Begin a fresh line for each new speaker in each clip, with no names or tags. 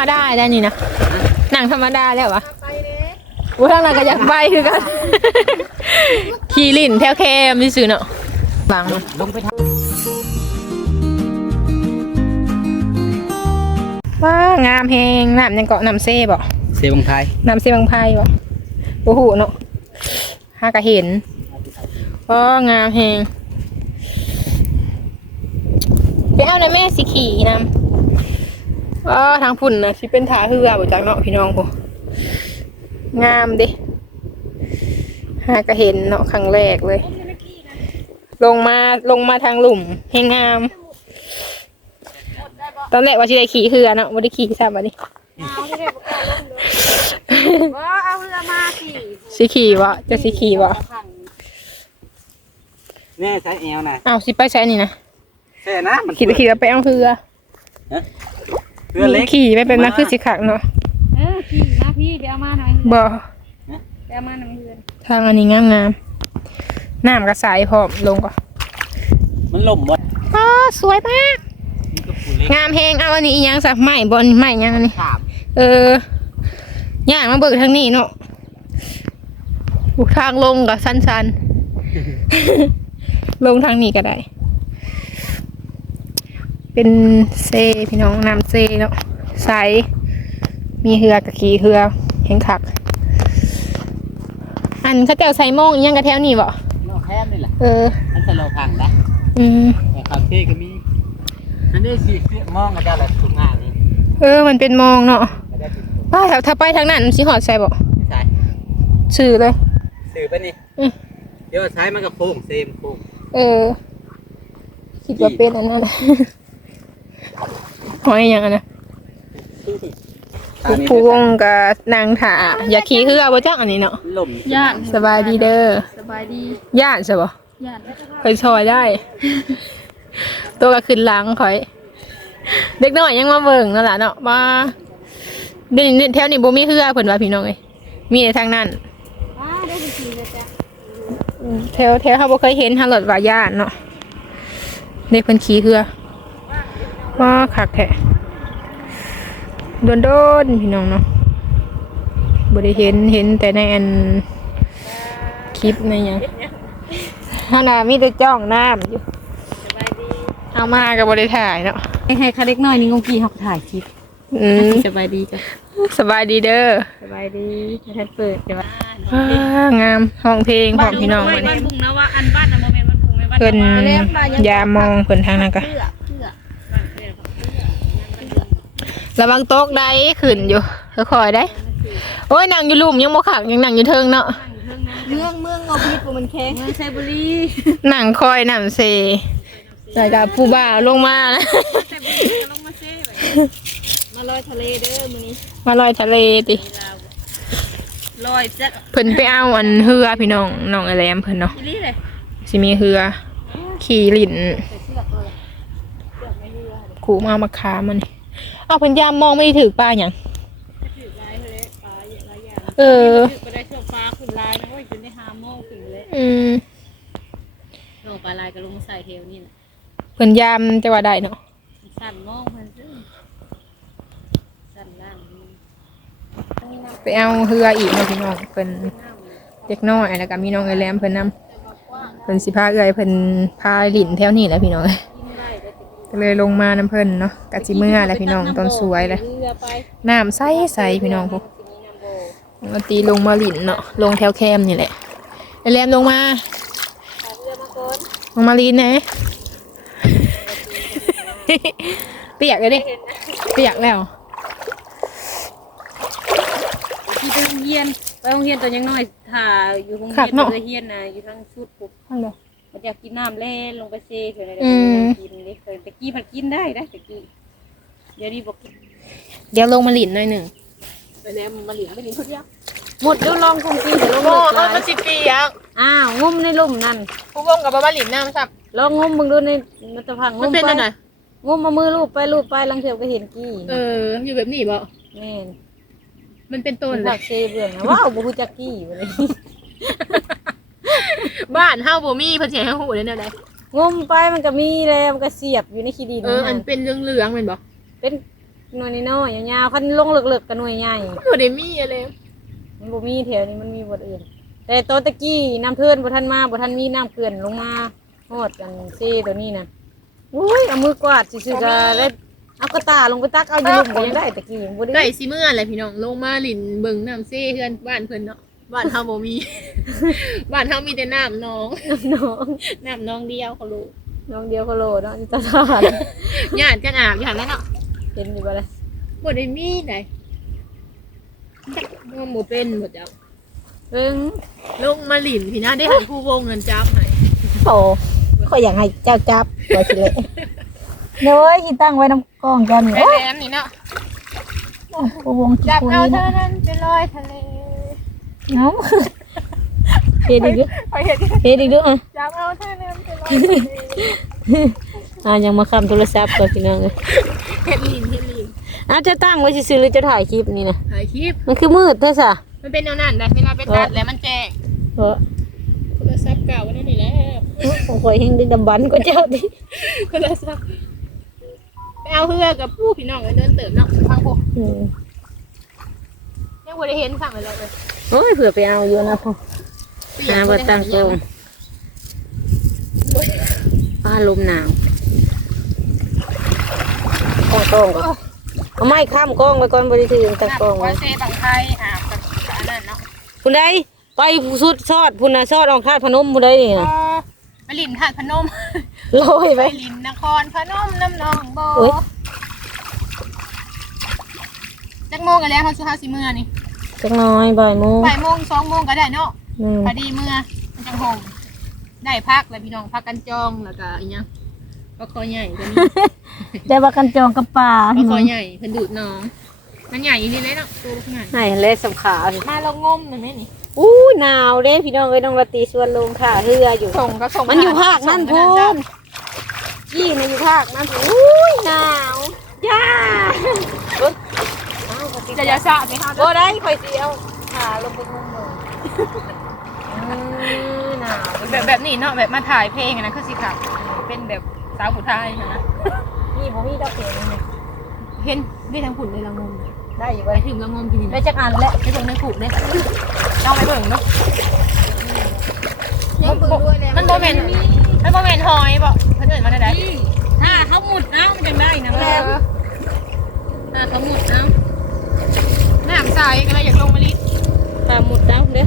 รมดาได้นี่นะหนังธรรมดาแล้ววะอู้ทางนั้นก็อยากไปคือกันขี่ลิ่นแถวแคมที่ซื้อเนาะบาง
ลงไปทาง
ว้างามแฮงน้ำยังเกาะน้ำเซ่บ่
เซบังไทย
น้ำเซ่บางไพ่บ่โอ้โหเนาะหากะเห็นว้างามแฮงไปเอาในแม่สิขี่น้ำทางพุ่นนะสิเป็นถาเหือบ่จักเนาะพี่น้องพวกงามดิหากะเห็นเนาะครั้งแรกเลยลงมาทางหลุมให้งามตอนแรกว่าสิได้ขี่เหือเนาะบ่ได้ขี่ซ้ำบัดนี้
เอาเรือมา
สิขี่บ่จะสิขี่บ่
แม่ใช้แอลน่ะ
อ้าวสิไปใช้นี่นะ
แค่นะมัน
ขี่ไปเอาเหือ
เรือเล็ก
ขี่ไปเป็นนักคือสิขักเนาะ
ขี่นะพี่ไปเอามาหน่อย
บ่
ไปเอามาหน่อยเพื่อน
ทางอันนี้งามน้ำกระสายพร้อมลงก่อน
มันล่มหมด
สวยมากงามแฮงเอาอันนี้อีหยังซะไม้บนไม้ยังอันนี้ย่างมาเบิกทางนี้เนาะทางลงกับสั้นๆลงทางนี้ก็ได้เป็นเซพี่น้องน้ำเซเนาะใสมีเหือกับขี่เหือแข็งขักอันเขาเจ้าใส่โม่งยังกระแถวนี่บ่
นอกแคมนี่แหละอันสโลพังได้แต่คาเฟ่ก็มีอันนี้สิมองก็ได้แหละทุกงานนี่
มันเป็นมองเนาะถ้าไปทางนั้นสิหอดใส่บ่
ใช่
สื่อเลย
สื่อไปนี่เดี๋ยวใช้มันกับโค้งเซมโค้ง
คิดว่าเป็นอันนั้นหอยอย่างอันนะผู้วงกับนางถาอย่าขี่เหือบ่จักอันนี้เนาะ
ญาติ
สบายดีเด้อ
สบายดี
ญาติใช่บ่
ญาติ
เคยชอยได้ตัวก็ขึ้นหลังข่อยเด็กน้อยยังมาเบิ่งนั่นล่ะเนาะมาเดินแถวนี้บ่มีเหือเพิ่นว่าพี่น้องเอ้ยมีแต่ทางนั้น
ได้ขี่เลยจ้ะ
แถวเฮาบ่เคยเห็นทางรถว่าญาติเนาะเด็กเพิ่นขี่เหือว่าคักแท้โดนพี่น้องเนาะบ่ได้เห็นแต่ในอันคลิปในหยังฮานามีแต่จ้องน้ำอยู่เอามาก็บ่ได้ถ่ายเนาะ
ให้ค่ะเล็กน้อยนี่งงกี่เฮาถ่ายคลิปสบายดีจ้ะ
สบายดีเด้อ
สบายดีท่านเปิดแต่ว่
างามห้องเพลงพร้อมพี่น้องมื้อนี้
บ้านบุงนะว่าอันบ้านน่ะบ่แม่นบ้านบุงแม่บ้าน
เพิ่นยามองเพิ่นทางนั้นก็ระวังตกได้ขึ้นอยู่ค่อยๆได้โอ้ยนั่งอยู่ลุ่มยังบ่คักยังนั่งอยู่เทิงเนาะ
เมืองงอพิษบ่มันแข็งเมืองไซบุรี
นั่งคอยน้ำเซใส่กับผู้บ่าวลงมานะ
มาลอยทะเลเด้อมื้อนี้
มาลอยทะเลติ
ลอยจัก
เพิ่นไปเอาอันเหือพี่น้องไอแหลมเพิ่นเนาะสิมีเหือขี่ลิ่นขู่มาขามันเอาเพิ่นยามมองไม่ถือปลาหยัง
ไปได้เชือกฟ้าขึ้นลายนะว่าอยู่ในหาโมงถึงเลยลงปลาลายก็ลงใส่เทวนี่แหละ
เพิ่นยามแต่ว่าได้เนาะ
สั่นโมงเพิ่นซึ่งสั่นล่าง
ไปเอาเหืออีกเนาะพี่น้องเพิ่นเด็กน้อยแล้วก็มีน้องไอแหลมเพิ่นนำเพิ่นสิพาเอื้อยเพิ่นพาลิ่นแถวนี้แหละพี่น้องก็เลยลงมาน้ำเพิ่นเนาะกะจิเมื่อแหละพี่น้องตอนสวยเลยน้ำใสพี่น้องพวกมาตีลงมาลิ่นเนาะลงแถวแคมนี่แหละไอแหลมลงมาลีนไหนเปียกเลยดิเปียกแล้ว
ที่ไปโรงเรียนตอนยังน้อยถ่าอยู่โรงเรียนเรียนนะอยู่ทางชุดปุ๊บมันอยากกินน้ำแล่ลงไปเซ่เถอะนะกินเลยเคยตะกี้มันกินได้ตะกี้เดี๋ยวนี้บอก
เดี๋ยวลงมาลิ่นหน่อยหนึ่ง
ไปแล้วมาลิ่นคนเดียวหมดเดี๋ยวลองคงกินเดี๋ยวลงเลย
มันสิปีอ่ะ
งมในลุ่มนั่น
ผู้วงกับบ้าลิ่นน้ำซับ
ลองงมมึงดูในมันจะพังงม
ไป
งมมามือลูบไปลังเทียบก็เห็นกี้
อยู่แบบนี้บ่
แม่
มันเป็นต้น
เลยเซเบื่อนะว้าวบุจักกี้เลย
บ้านเฮาบ่มีเพิ่นสิให้ฮู้ได้แนวใด
งมไปมันก็มีแล้วมันก็เสียบอยู่ในขี้ดิน
อันเป็นเหลืองๆแม่นบ่
เป็นหน่วยน้อยๆยาวๆคันลงเลิกๆกับหน่วยใหญ่
บ่ได้มีอะไร
มันบ่มีแถวนี้มันมีบ่อื่นแต่ตัวตะกี้น้ำเทือนบ่ทันมาบ่ทันมีน้ำเกลื่อนลงมาฮอดกันเซ่ตัวนี้น่ะอุ้ยเอามือกวาดซื่อๆก็ได้เอากระตาลงไปตักเอาอยู่หลุมก็ยังได้ตะกี้บ่
ได้
ได้
สิเมื่ออะไรพี่น้องลงมาหลินเบิ่งน้ำเซ่เฮือนบ้านเพิ่นเนาะบ้านเฮาบ่มี บ้านเฮามีแต่น้ำน้อง
น้อง
น้ำน้องเดียวเขารู้
น้องเดียวก็โลเนาะจะทาน
ญาติกันอาบอยู่หั่นแหล้วเนาะ
เห็นอยู่บ่ล่ะ
บ่ได้มีไหนมันบ่เป็นบ่เจ้า
เบิ่ง
ลงมาหลินพี่นะได้ให้ผู้วงเงินจับให้
โอ้ก็อยากให้เจ้าจับว่าสิเลยเดี๋ยวเอ้ยสิตั้งไว้น้ำกล้องกัน
ไอ้
โอ้ย
แหลมนี่เนาะ
ผู้วง
จับ
คุย
เอาเท่า
นะ
นั้นไปลอยทะเล
เนาะเฮ็ดอีกเด้อ
ไปเฮ็ด
เฮ็ดอีกเด้ออ่ะ
จับเอาเท่านั้นไปลอยทะเล
ยังมาคำโทรศัพท์ก่อนพี่น้องเอ้ย
เฮ็ดลินเฮ็ดลิน
จะตั้งไว้ซื่อๆหรือจะถ่ายคลิปนี่นะ
ถ่ายคลิป
มันคือมืดเด้อซะ
มันเป็นแนวนั้นได้เวลาไปตัดแล้วมันแจ้ง
เพราะ
โทรศัพท์เก่าไว้นั่นนี่แหละ
ของข่อยเฮงดึกดำบรรพ์กว่าเจ้าดิ
โทรศัพท์ไปเอาเฮือกับผู้พี่น้องเดินเติมเนาะฟังพวก
อืม
ยังบ่ได้เห็นสั่งเลยเลย
โอ้ยเผื่อไปเอาอยู่นะพ่อหาบ่ตั้งกล้องฟ้าลมหนาวกล้องก็เอาไม้ค้ำกล้องไว้ก่อนบ่ได้ถือตั้งกล้อง
ว่า
ไว้
เซบังไทยอาบกับอันนั้นเนาะ
ผู้ใดไปสุดซอดพุ่นน่ะซอดอองคาดพนมผู้ใดนี่น่ะ
ไปลินถาดพนม
ลอยไป
ไปลินนครพนมน้ำนองโบ
โอ๊ย
จักโมงกันแล้วเขาสุภาพสิเมื่อนี่
จักหน้อยบ่ายโมง
บ่ายโมง2 โมงก็ได้เนาะ
อืม
พอดีเมื่อมันจังหงได้พักแล้วพี่น้องพักกันจองแล้วก็อีกอย่างก็คอใหญ่ตัวนี้
ได้ว่ากันจองกับป่า
ก็คอใหญ่เพิ่นดูดน้องมันใหญ่อีนี่เลยเนาะตัวขนาด
ให้เล็กสำขา
มาเรางมหน่อยไหมนี่
อู้หนาวเด้พี่น้องเอ้ยน้องละตีส่วนลงค่ะเรืออยู่
ส่งก็ส่ง
มันอยู่ภาคนั่นพูนยี่มันอยู่ภาคนั่นพูนอุ้ยหนาวจ้า
จะยาชาไปค่ะ
โอ้ได้คอยเดียวขาลงไปงมหนาว
แบบนี้เนาะแบบมาถ่ายเพลงอะนะคือสิค่ะเป็นแบบสาวผู้ไทยนะ
นี่บ่มีดอกเข็มนี่
เห็นได้ทั้งผุนเลยละงม
ได้อยู่
ไป
ไว้
ถึงละงมกิน
ได้
ได้
จักอันแล้ว
ไปเบิ่งในผูกเด้ลองไปเบิ่งเนาะมันโมเมนต์หอยบ่เพิ่นเอิ้นว่าได้
ถ้าเขาหมุดเอามันจังได้นะแม่
เขาหมุดเนาะน้ำใสก็เลยอยากลงมาลิ
ถ้าหมุดเอาเด้อ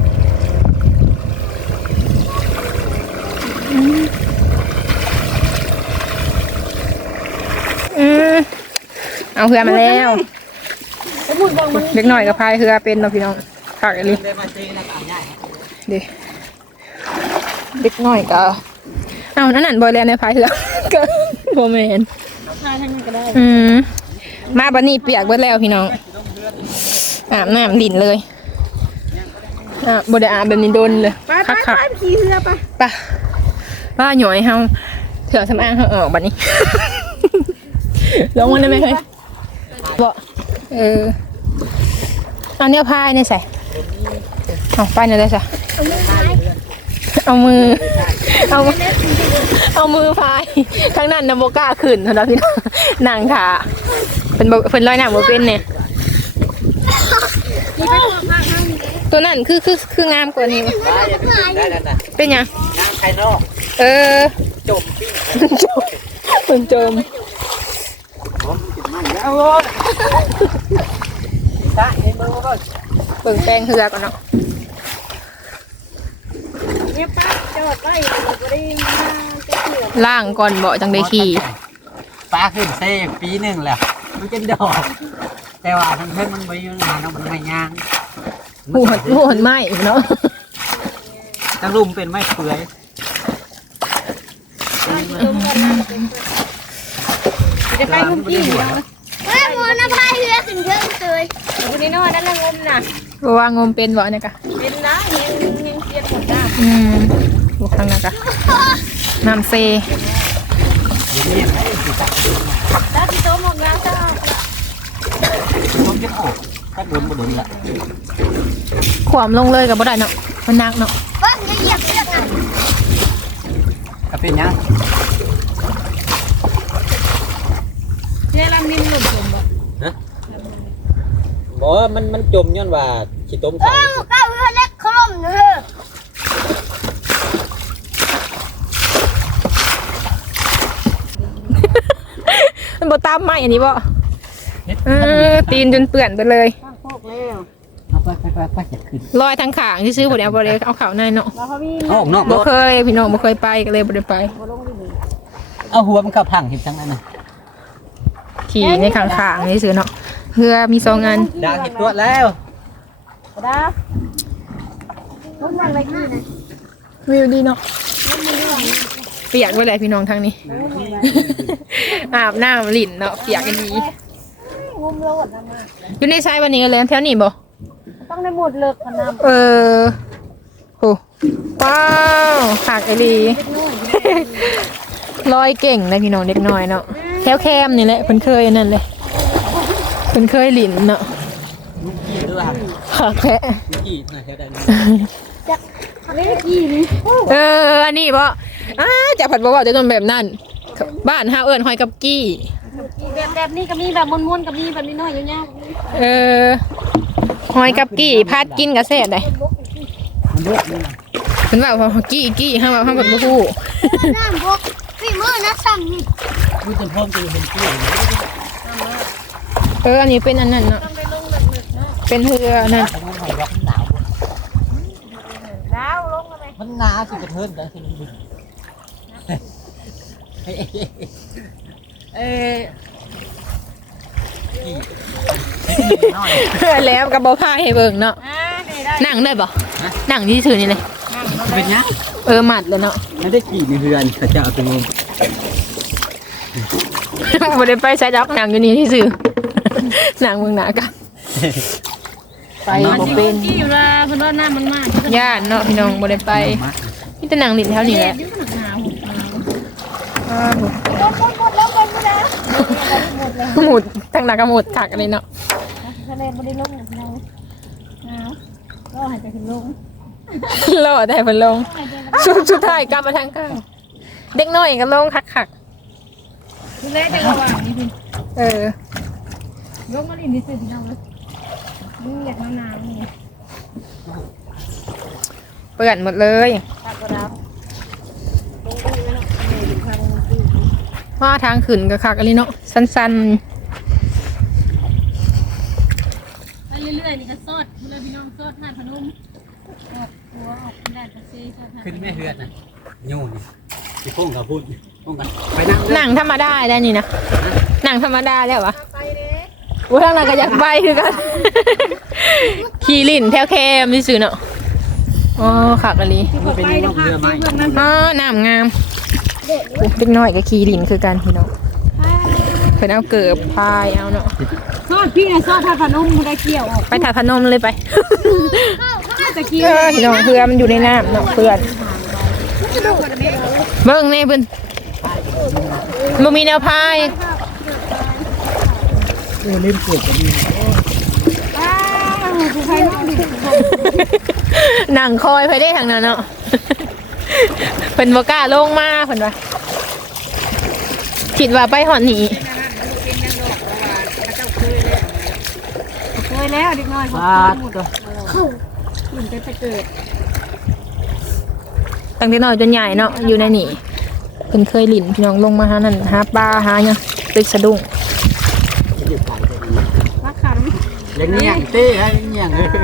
เอาเหือมาแล้ว
หมุดบางมัน
เล็กหน่อยกับพายเหือเป็นเนาะพี่น้องฝากอันนี้
ได้มาเจอแล้วก็เอาง่าย
ดิเล็กหน่อยก็เอานั่นนั่นบอยแลนด์ในพายเหือก็โมเมนต์
ถ้าทั้งนั้นก็ได้
มาบันนี้เปียกเบิดแล้วพี่น้องอาบน้ำดินเลยบ่ได้อาบแบบนี้โดนเลยคัก
ขี่เรือไป
ๆป่ะป้าหน่อยเฮาเถื่อสำอางเฮาออกบัดนี้ ลงมันได้ไหมเฮ้ยบ่เอาเนี่ยพายเนี่ยใส่เอาไปเนี่ยได้ใส่เอามือพายข้างนั้นน่ะบ่กล้าขึ้นเท่านั้นพี่น้องนั่งขาเพิ่นลอยน้ำบ่เป็นเนี่ยตัวนั้นคืองามกว่านี้วะ
ได้แล้วนะ
เป็นหยัง
น้ำภายนอก จมปิ้ง
มันจม
ผมกินมันแล้วโว้ยตาเห็นมือบ่
เบิ่งแป้งเฮือก่อนเนาะ
เนี่ยป้าจอดไว้บ่ได้มาจะเกี่ยว
ล่างก่อนบ่จังได้ขี่
ปลาขึ้นเซ่ปีหนึ่งแล้วมันเป็นดอก แต่ว่าทั้งเพิ่นมันบ่อยู่นานมันไม่ย่าง
หูหนไหม้เนาะ
ทั้งลุมเป็นไม้เปื่อย
จะไปงมจี้เนาะ
เฮ้ยโมนาพายเรือขึ้นเทิงเลย
อยู่ในนอนนั่นละงมน่ะ
เพราะว่างมเป็นบ่เนี่ยกะ
เป็นนะยังเสียหมดน้
บุกทางนั้นกะน้ำเซ
อย่างนี้ไอ้สิตัก
ำแล้วที่โตหมดแล้วจ้า
ต้องจะโอ้ถ้าโดนบ่โดนละ
ขวามลงเลยกับบ่ได้เนาะมันหนักเนาะ
เบิ้งจะเหยียบเชือกอ่ะ
ก็เป็นหยัง
เนี่ยลำนิ่มหลุดผมบ่
บอกว่ามันจมย้อนว่าขี้ต้มเขา
ก้าวเรือเล็กขลุ่มเนอะ
มันบ่ตามไหมอันนี้บ่ตีนจนเปื่อนไปเลย
ตั้งโคกแล้ว
เอาไปจะขึ้น
ลอยทางขางที่ซื้อบ่ได้เอาบ่ได้เอาเขาในเนาะ
แล้วเขามี
เอาออกนอกร
บ่
ถ
เคยพี่น้องบ่เคยไปก็เลยบ่ได้ไป
บ่ลงดิ
เอาหัวมันเข้าพังเห็นทั้งนั้นน่ะ
ขี่ในขางๆนี่ซื้อเนาะเพื่อมี2งาน
ดาวเห็นตัวแล้ว
กระดาษลงอะไรกี่นะ
วิวดีเนาะเปียกบ่ได้พี่น้องทางนี้ อาบน้ำลิ้นเนาะเปียกกันดี
งุมโลดนะมา
อยู่ในชายวันนี้เลยแถวนี้บ่
ต้องได้หมดเลิกพน้ำ
เออโหว้าวขากไอรีลอยเก่งนะพี่น้องเด็กน้อยเนาะแถวแคมนี่แหละเพิ่นเคยนั่นเลยเพิ่นเคยหลินเนาะ
ลูกกี้ด้วยครับ
ขากแพะ
ลูกกี้น่าแถวใดนี่
นี่กี่นี่
เอออันนี้บ่จะผัดบ่ว่าจะต้นแบบนั้นบ้านห้าเอิ้นหอยกับกี้
แบบนี้ก็มีแบบม้วนๆก็มีแบบนี้น้อยยาว
เออหอยกับกี้พัดกินกับแซ่บได้
มันเลือกนี่นะ
เพิ่นว่ากี้ห้าว่าห้าแบบบ่ฮู้
น้ำบกฝีมือนะซ้ำนี่
พูดจนพร้อมจะเป็นกี้
อันนี้เป็นอันนั้นเนาะเป็นเรือนั่น
มันหอยว่ามันหนาว
ๆแล้วลงมาไหม
มันหนาวสิกระเทินได้สิมันบึ้งน้อย
แล้วกับบ่พาให้เบิ่งเนาะ
นี่ได้
นั่งได้บ่นั่งที่ถือนี่เลย
เป็นยัง
หมัดเลยเนาะ
ไม่ได้ขี่ในเรือนเขาจะเอาไปงม
บ่ได้ไปใช้ดอกนั่งอยู่นี่ที่ถือนั่งเบิ่งหน้ากันไปบ่เป็น
กี่อยู่ละเพิ่นว่าน้ำมันมาก
ย่านเนาะพี่น้องบ่ได้ไปมีแต่นั่งลิ้นแถวนี้แหละ
หนาว
หมุดทางหน้าก็หมุดคักเลยเนาะ
ทะเลบ่ได้ลงหนาวก็หายใจถึงลง
รอได้เพิ่นลงสุดท้ายกลับมาทางเก่าเด็กน้อยก็ลงคัก
ทะเลจะระหว่างนี้พี่
ๆ
ลงมาลินดิสิพี่น้องเลยมึงอยากหนาวนี่
เปื้อนหมดเลย
ตากระดาษลงดีแล้วเนาะอยู่ทางนี้
ว่าทางขึ้นก็คักอันนี้เนาะสั้น
ไปเรื่อยๆนี่ก็ซอดเวลาพี่น้องซอดหน้าพนมออกหัวออกด้านตะเซซอดหน้า
ขึ้นแม่เรือนน่ะโยนที่พุ่งกับพุ่งพุ่งกันไปนั่ง
ๆหนังธรรมดาได้นี่นะหนังธรรมดาแล้ววะ
ไปเด้
ว่าทางนั้นก็อยากไปคือกัน ขี่ลิ่นแถวแคมที่สื่อเนาะอ๋อคักอันนี้
มันเป็นนอกเรือไหม
น้ำงามเล็กน้อยก็ขี่ลิ่นคือกันพี่น้องเพิ่นเอาเกิบพายเอาเนาะ
ซอดพี่นะซอดท่าพนมมันได้เกี่ยวออก
ไปถ่ายพนมเลยไป
ตะกี้
พี่น้องเพื่อมันอยู่ในน้ำเนาะเพื่อนเบิ่งแน่เพิ่นบ่มีแนวพาย
เล่นเกิดกันนี่
ผู้ชายน้องดิ
หนังคอยไปได้ทางนั้นเนาะ เพิ่นบ่กล้าลงมาเพิ่นว่าคิดว่าไปหอนหนี
เคยแล้วเด็กน้อย
ปาดก็
กินแต่เกิด
ตั้งแต่น้อยจนใหญ่เนาะอยู่ในนี่เพิ่นเคยหลินพี่น้องลงมาหานั่นหาปลาหาหยังตึกสะดุ้ง
รักขัน
เล่นเงี้ยเต้ให้เงี้ยเลย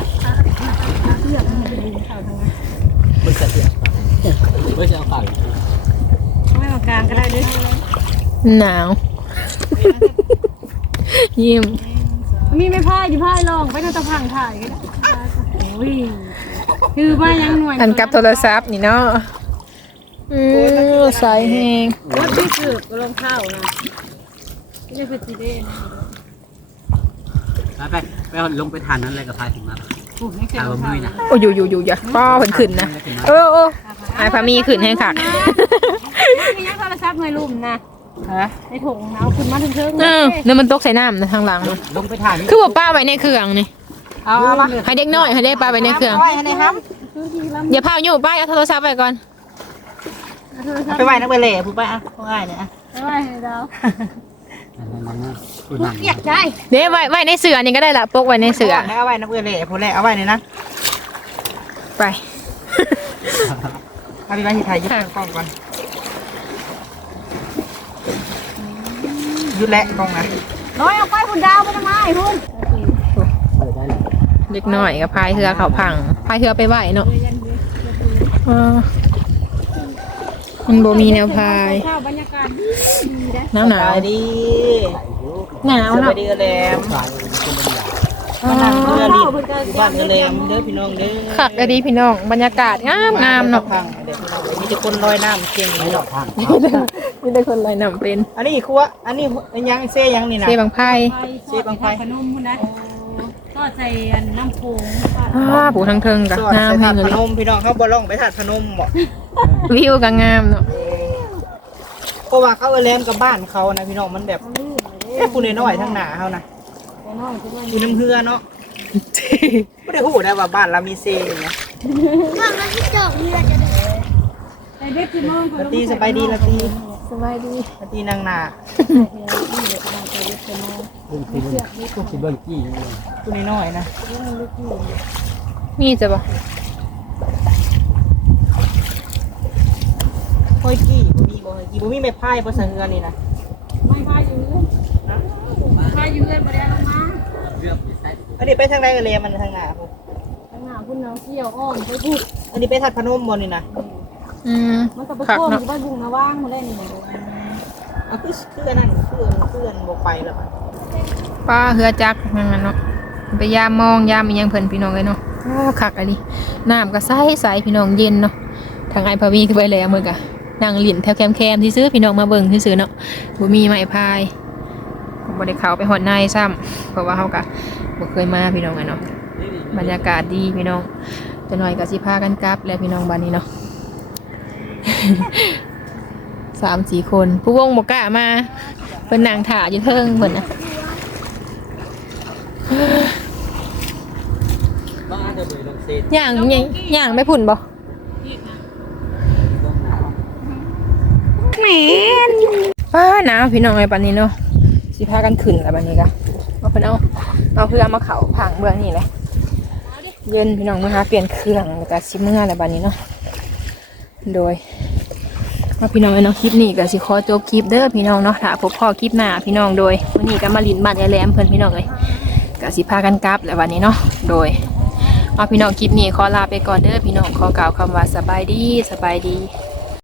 มันจะเสียไม่จะเอาปาก
ไม่มากลางก็ได้ด้วย
หนาว ยิ้ม
มีไม่พายอยู่พายลองไปตะพังถ่ายก็ได้โอ้ยคือมายังหน่วย
อันกับโทรศัพท์นี่เนาะสายแฮง
รถที่เกิดก็ลงข้าวนะไม่ได้เป็นจีเด้
ไปลงไปทานนั้นเลยกับพายถึงมา
ถูกไม่เคย
ทาน
ลง
มื
ข้าว
อนะ
โอ้อยู่อย่าป้อเพิ่นขึ้นนะโอ้ไอ้พามีขึ้นให้ค่ะ
มียังโทรศัพท์หน่วยลุ่มนะในถุงเอาขึ้นมาถึงเชิง
แล้วมันตกใส่น้ำนะทางหลัง
ลงไปทาน
คือว่าป้าไว้ในเครื่องนี่
เอามา
ให้เด็กน้อยให้ได้ป้าไว้ในเครื่อง
ไปไหนครับ
อย่าพาอยู่ป้าเอาโทรศัพท์ไปก่อน
โทรศัพท์
ไปไหว้นักไปเล่ผู้ป้าง่ายเนี่ย
ไปไหนเรา
เรียกได้
เดี๋ยวไว้ในเสือนี่ก็ได้ละปกไว้ในเสือ
เอาไว้น้ำเอื้อเละพูดแล้วเอาไว้นี่นะ
ไป
เอาไปไว้ที่ไทยยึดกล้องก่อนยึดแหละกล้องนะ
น้อยเอาไปคุณดาวไปทำไมคุณ
เล็กน้อยกับพายเรือเขาพังพายเรือไปไหวเนาะเออมันบ่มีแนวพาย
ข้าวบรรยากาศดีนะ
หนาว
สบายดี
หนาว
ส
เนาะ
บายดีแหลมมานั่งเรือลินอยู่บ้านแหลมเด้อพี่น้องเด้อ
คักอะดีพี่น้องบรรยากาศงามเนาะ
พังเด็กพี่น้องมีแต่คนลอยน้ำเก่งเลยเนาะ
มีแต่คนลอยน้ำเป็น
อันนี้ครัวอันนี้ยังเซ่ยังนี่นะ
เซบางไพ่
เชฟบางไผ่
ขนมพุ่นนะก็ใส่อันน้ำโขง
ผูทั้งเทิงกับ
สอด
งาม
ใส่
ให้
ถาด
เล
พ
ย
นมพี่น้องเขาบ่ล่องไปถาดพนมบ่
วิวก็งามเนาะ
เพราะว่าเขาเอาแลมกับบ้านเขานะพี่น้องมันแบบแค่คุณน้อยๆทั้งหนาเขานะอยู่น้ำเฮือเนาะไม่ได้หูได้ว่าบ้านเรามีเซ่อย่างเงี้ย
ว่ามันที่จอกเรือจะได้
ใส่เด็กที่มอง
ละตีสบายดีละตี
สบายดี
ละตีนางหนาคุณน้อยๆนะ
นี่จะปะ
ค่อยกี้บ่มีบ่ค่อยกี้บ่มีไม้พายบ่สังเฮือนี่นะ
ไม่พาอยู่เลยพาอยู่เลยมาได้ลงมา
อันนี้ไปทางใดกันเลยมันทางหน้าผม
ข้างหน้าพุ่นน้องเที่ยวอ้อมไปพูด
อันนี้ไปถาดพนมบ่นี่นะ
มันก็ไป
คัก
โค้ง
เนาะ
ไปบุงมาว่างมาเล่นนี่
เอาคืออันนั้นคืออันบ่ไปแล้วอะ
ป้าเฮือจักงั้นเนาะไปยามมองยามอีหยังเพิ่นพี่น้องเลยเนาะโอ้คักอะดิน้ำก็ใสๆพี่น้องเย็นเนาะทางไอพาวีคือไปแล้วมื้อกะนั่งหลินแถวแคมๆที่ซื้อพี่น้องมาเบิ่งที่ซื้อเนาะบ่มีไม้พายบ่ได้เข้าไปฮอดในซ้ำเพราะว่าเฮาก็บ่เคยมาพี่น้องไงเนาะบรรยากาศดีพี่น้องจะหน่อยก็สิพากันกลับแล้วพี่น้องบ้านนี้เนาะ 3-4 คนผู้วงบ่กล้ามาเพิ่นนั่งถ่าอยู่เทิงเพิ่นน่ะ
บ้านจะไปลงเซน
ย่างไม่พุ่นบ่แหมนป้าหนาวพี่น้องไอ้ปานนี้เนาะสิพากันขึ้นแล้วบัดนี้ก็ว่าเพิ่นเอาเพื่อมาเข้าผังเบื้องนี่แหละเย็นพี่น้องมาหาเปลี่ยนเครื่องแล้วก็สิเมื่อแล้วบัดนี้เนาะโดยว่าพี่น้องไอ้เนาะคลิปนี้ก็สิขอจบคลิปเด้อพี่น้องเนาะถ้าพบพ่อคลิปหน้าพี่น้องโดยวันนี้ก็มาลินบ้านยายแหลมเพิ่นพี่น้องเอ้ยก็สิพากันกลับแล้วบัดนี้เนาะโดยเอาพี่น้องคลิปนี้ขอลาไปก่อนเด้อพี่น้องขอกล่าวคำว่าสบายดี